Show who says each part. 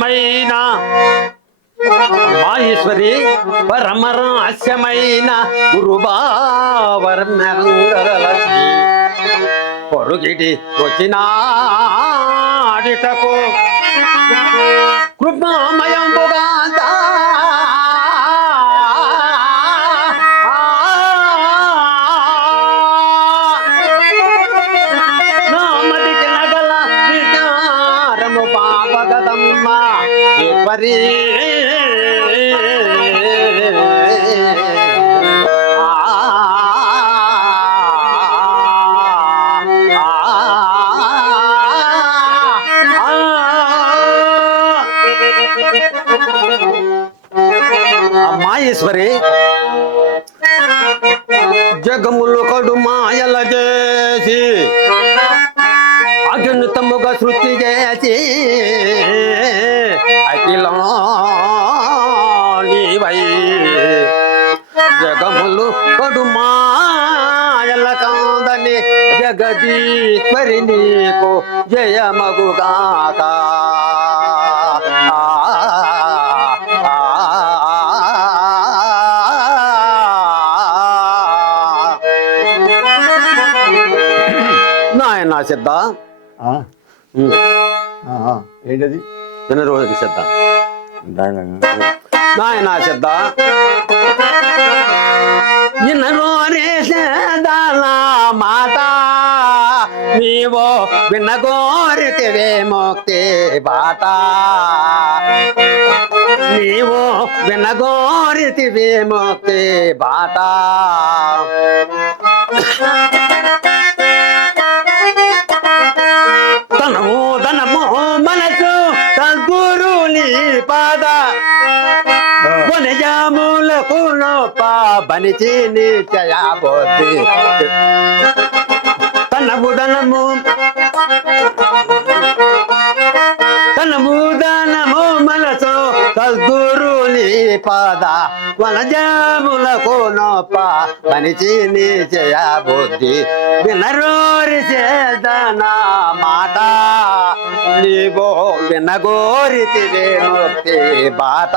Speaker 1: రహస్యమైన మాహేశ్వరి పరమరహస్యమైన గురుబావరమెరంగరలసి పొరుగిటి వచ్చినాడిటకు కృపామయంబుగా ఈశ్వరి అమ్మాయేశ్వరి జగములు కడు మాయల చేసి అగ్నితముగా సృష్టి చేసి అఖిలానివై జగములు కడు మాయల కాందని జగదీశ్వరి నీకు జయమగుగాక. నాయన సిద్ధ.
Speaker 2: ఏంటది?
Speaker 1: ఎన్ని రోజులకి సిద్ధ? నాయన సిద్ధ ఇన్నరోనే మాట నీవో విన్నగోరితివే మోక్తి బాట. నీవో విన్నగోరితివే మోక్తి బాట. తనము ధనము మనసు సద్గురుని పాద. వనజాములకు నోప చీని చేయబోద్ది తన ధనము తన ధనము మనసు సద్గురుని పాద వనజాములకు నోప చీని చేయబోద్ది వినరోరి చేదన మాట నీవో వినగోరితివే ముక్తి బాట